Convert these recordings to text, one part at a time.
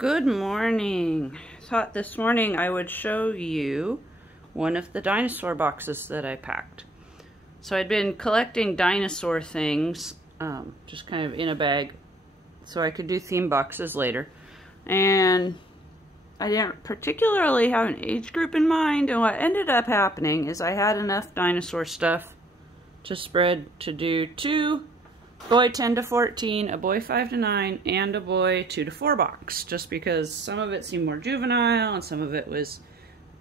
Good morning. Thought this morning I would show you one of the dinosaur boxes that I packed. So I'd been collecting dinosaur things, just kind of in a bag, so I could do theme boxes later. And I didn't particularly have an age group in mind, and what ended up happening is I had enough dinosaur stuff to spread to do two boy 10 to 14, a boy 5 to 9, and a boy 2 to 4 box, just because some of it seemed more juvenile and some of it was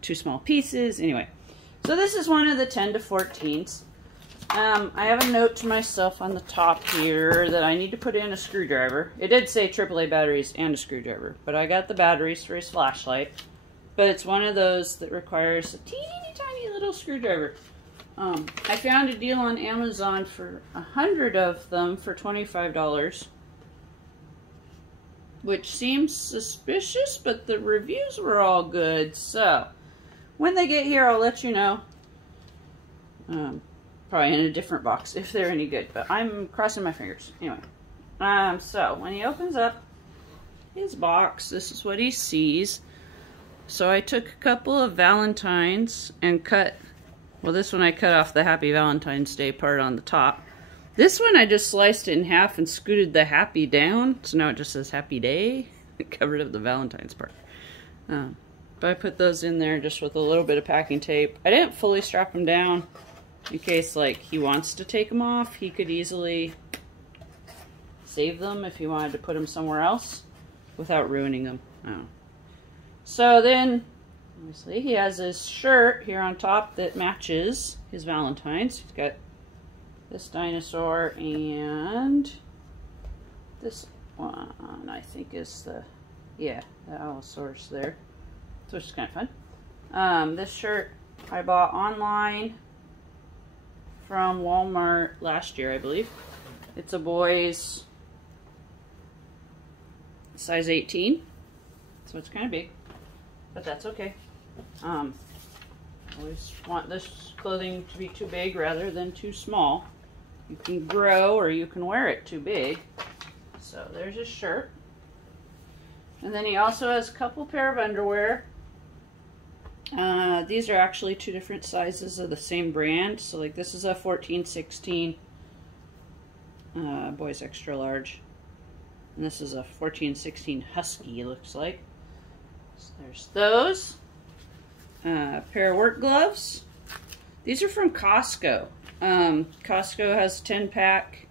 too small pieces. Anyway, so this is one of the 10 to 14s. I have a note to myself on the top here that I need to put in a screwdriver. It did say AAA batteries and a screwdriver, but I got the batteries for his flashlight. But it's one of those that requires a teeny tiny little screwdriver. I found a deal on Amazon for 100 of them for $25, which seems suspicious, but the reviews were all good. So when they get here, I'll let you know. Probably in a different box if they're any good, but I'm crossing my fingers. Anyway, so when he opens up his box, this is what he sees. So I took a couple of Valentines and cut. Well, this one I cut off the Happy Valentine's Day part on the top. This one I just sliced it in half and scooted the happy down, so now it just says Happy Day. It covered up the Valentine's part. But I put those in there just with a little bit of packing tape. I didn't fully strap them down in case, like, he wants to take them off. He could easily save them if he wanted to put them somewhere else without ruining them. So then, obviously, he has his shirt here on top that matches his Valentine's. He's got this dinosaur and this one, I think is the Allosaurus there. So it's kind of fun. This shirt I bought online from Walmart last year, I believe. It's a boy's size 18, so it's kind of big, but that's okay. Always want this clothing to be too big rather than too small. You can grow or you can wear it too big. So there's his shirt. And then he also has a couple pair of underwear. These are actually two different sizes of the same brand. So like this is a 14-16 boys extra large. And this is a 14-16 husky, looks like. So there's those. Pair of work gloves. These are from Costco. Costco has 10-pack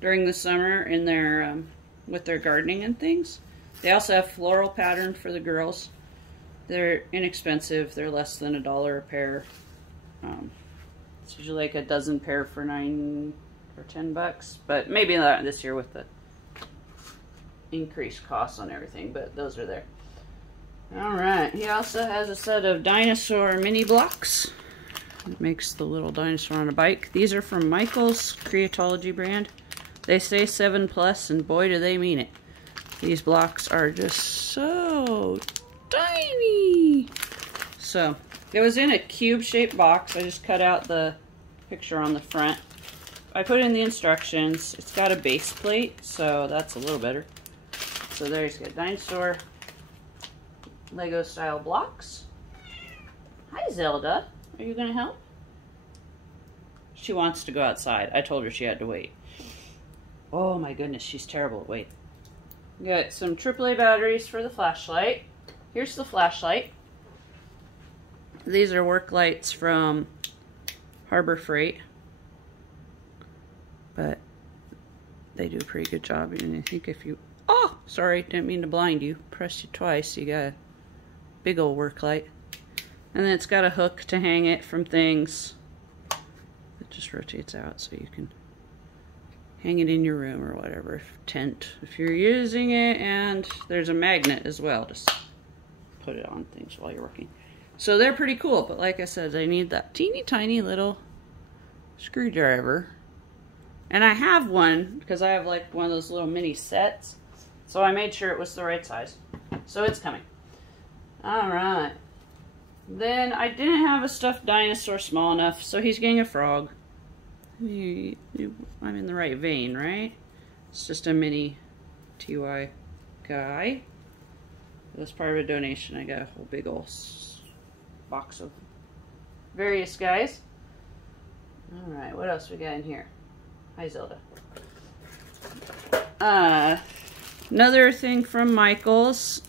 during the summer in their with their gardening and things. They also have floral pattern for the girls. They're inexpensive. They're less than $1 a pair. It's usually like a dozen pair for $9 or $10, but maybe not this year with the increased costs on everything. But those are there. Alright, he also has a set of dinosaur mini blocks. It makes the little dinosaur on a bike. These are from Michael's Creatology brand. They say 7+, and boy do they mean it. These blocks are just so tiny. So, it was in a cube-shaped box. I just cut out the picture on the front. I put in the instructions. It's got a base plate, so that's a little better. So there's got dinosaur Lego style blocks. Hi Zelda, are you gonna help? She wants to go outside. I told her she had to wait. Oh my goodness, she's terrible at waiting. Got some AAA batteries for the flashlight. Here's the flashlight. These are work lights from Harbor Freight, but they do a pretty good job. And I think if you, oh, sorry, didn't mean to blind you. Pressed you twice. You got a big old work light. And then it's got a hook to hang it from things. It just rotates out so you can hang it in your room or whatever, tent, if you're using it. And there's a magnet as well. Just put it on things while you're working. So they're pretty cool, but like I said, I need that teeny tiny little screwdriver. And I have one because I have like one of those little mini sets. So I made sure it was the right size. So it's coming. Alright. Then I didn't have a stuffed dinosaur small enough, so he's getting a frog. I'm in the right vein, right? It's just a mini TY guy. It was part of a donation. I got a whole big old box of various guys. Alright, what else we got in here? Hi, Zelda. Another thing from Michael's.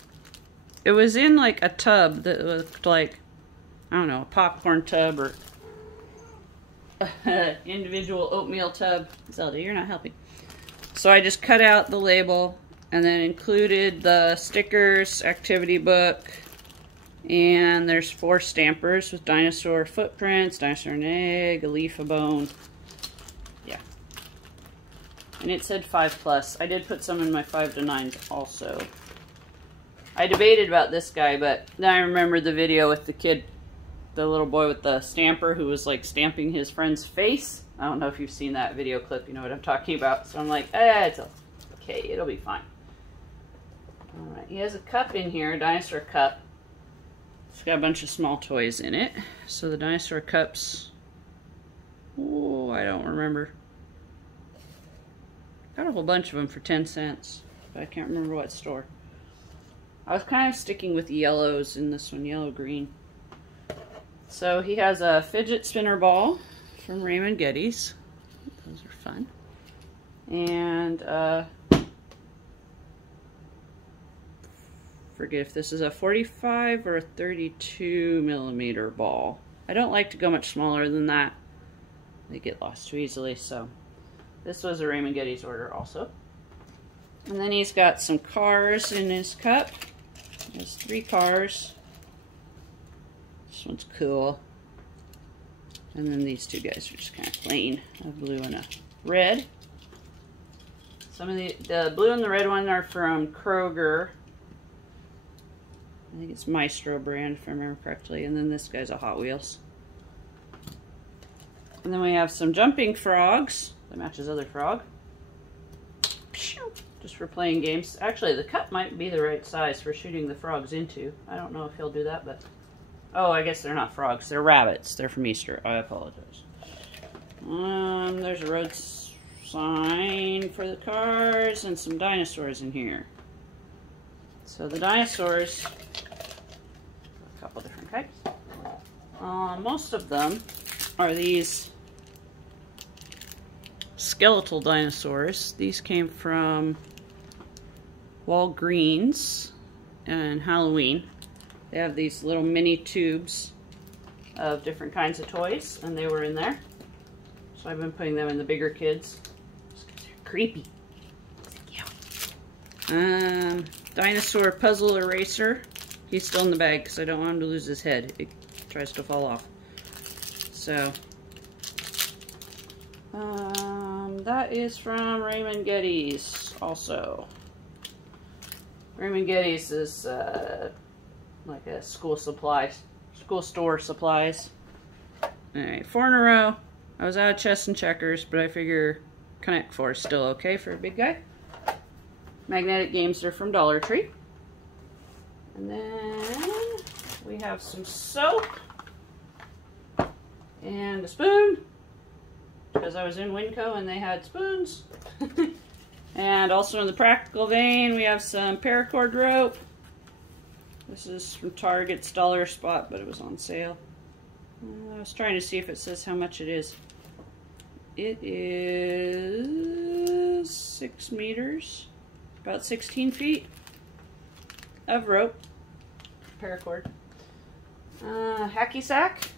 It was in like a tub that looked like, I don't know, a popcorn tub or individual oatmeal tub. Zelda, you're not helping. So I just cut out the label and then included the stickers, activity book, and there's 4 stampers with dinosaur footprints, dinosaur and egg, a leaf, a bone. Yeah. And it said 5+. I did put some in my 5 to 9s also. I debated about this guy, but then I remembered the video with the kid, the little boy with the stamper who was like stamping his friend's face. I don't know if you've seen that video clip, you know what I'm talking about. So I'm like, it's okay, it'll be fine. Alright, he has a cup in here, a dinosaur cup. It's got a bunch of small toys in it. So the dinosaur cups, oh, I don't remember. Got a whole bunch of them for 10 cents, but I can't remember what store. I was kind of sticking with the yellows in this one, yellow-green. So he has a fidget spinner ball from Raymond Getty's. Those are fun. And forget if this is a 45 or a 32 millimeter ball. I don't like to go much smaller than that. They get lost too easily, so this was a Raymond Getty's order also. And then he's got some cars in his cup. He has 3 cars. This one's cool. And then these 2 guys are just kind of plain. A blue and a red. Some of the blue and the red one are from Kroger. I think it's Maestro brand if I remember correctly. And then this guy's a Hot Wheels. And then we have some jumping frogs. That matches other frog. Just for playing games. Actually, the cup might be the right size for shooting the frogs into. I don't know if he'll do that, but... Oh, I guess they're not frogs. They're rabbits. They're from Easter. I apologize. There's a road sign for the cars and some dinosaurs in here. So the dinosaurs... A couple different types. Most of them are these skeletal dinosaurs. These came from Walgreens and Halloween. They have these little mini tubes of different kinds of toys, and they were in there. So I've been putting them in the bigger kids. They're creepy. Dinosaur puzzle eraser. He's still in the bag because I don't want him to lose his head. It tries to fall off. So, that is from Raymond Getty's also. Raymond Getty's is like a school store supplies. Alright, 4 in a row. I was out of chess and checkers, but I figure Connect 4 is still okay for a big guy. Magnetic games are from Dollar Tree. And then we have some soap and a spoon, because I was in Winco and they had spoons. And also in the practical vein, we have some paracord rope. This is from Target's Dollar Spot, but it was on sale. I was trying to see if it says how much it is. It is 6 meters, about 16 feet of rope, paracord. Hacky sack,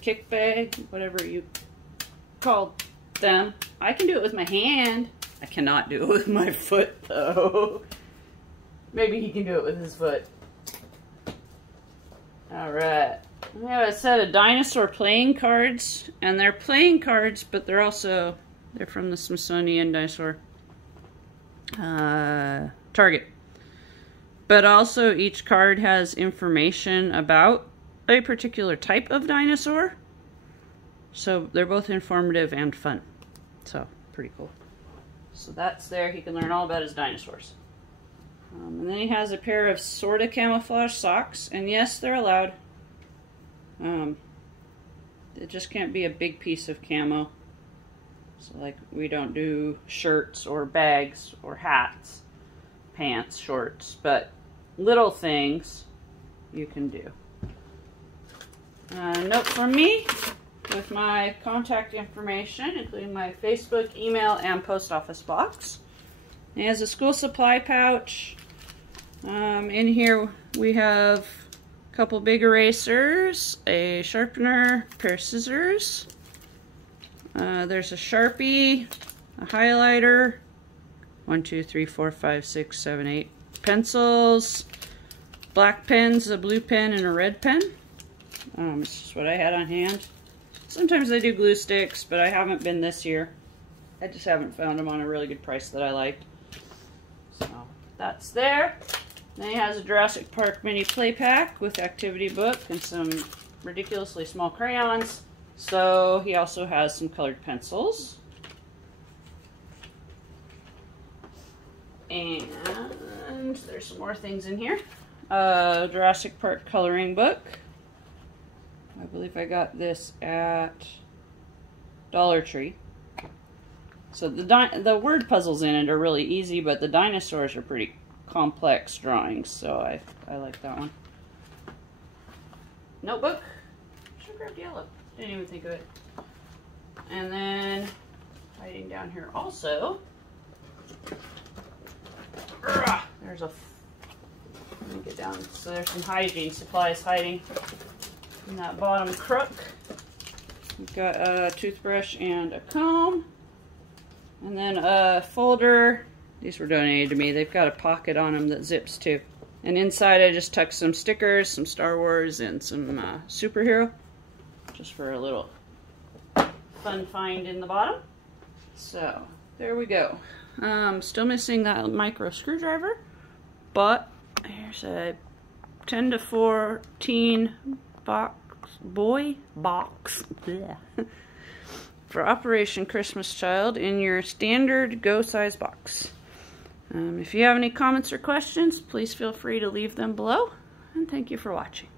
kick bag, whatever you call them. I can do it with my hand. I cannot do it with my foot, though. Maybe he can do it with his foot. Alright. We have a set of dinosaur playing cards. And they're playing cards, but they're from the Smithsonian Dinosaur Target. But also each card has information about a particular type of dinosaur. So they're both informative and fun. So, pretty cool. So that's there. He can learn all about his dinosaurs. And then he has a pair of sort of camouflage socks. And yes, they're allowed. It just can't be a big piece of camo. So like we don't do shirts or bags or hats, pants, shorts. But little things you can do. A note from me with my contact information, including my Facebook, email, and post office box. It has a school supply pouch. In here we have a couple big erasers, a sharpener, a pair of scissors. There's a Sharpie, a highlighter, 1, 2, 3, 4, 5, 6, 7, 8 pencils, black pens, a blue pen, and a red pen. It's just what I had on hand. Sometimes I do glue sticks, but I haven't been this year. I just haven't found them on a really good price that I liked. So that's there. Then he has a Jurassic Park mini play pack with activity book and some ridiculously small crayons. So he also has some colored pencils. And there's some more things in here. Jurassic Park coloring book. I believe I got this at Dollar Tree. So the word puzzles in it are really easy, but the dinosaurs are pretty complex drawings, so I like that one. Notebook. Should have grabbed yellow. Didn't even think of it. And then hiding down here also. There's a. Let me get down. So there's some hygiene supplies hiding in that bottom crook. We've got a toothbrush and a comb. And then a folder. These were donated to me. They've got a pocket on them that zips too. And inside I just tucked some stickers, some Star Wars, and some superhero. Just for a little fun find in the bottom. So, there we go. Still missing that micro screwdriver. But, here's a 10 to 14 box. Blech. For Operation Christmas Child in your standard go size box. If you have any comments or questions, please feel free to leave them below, and thank you for watching.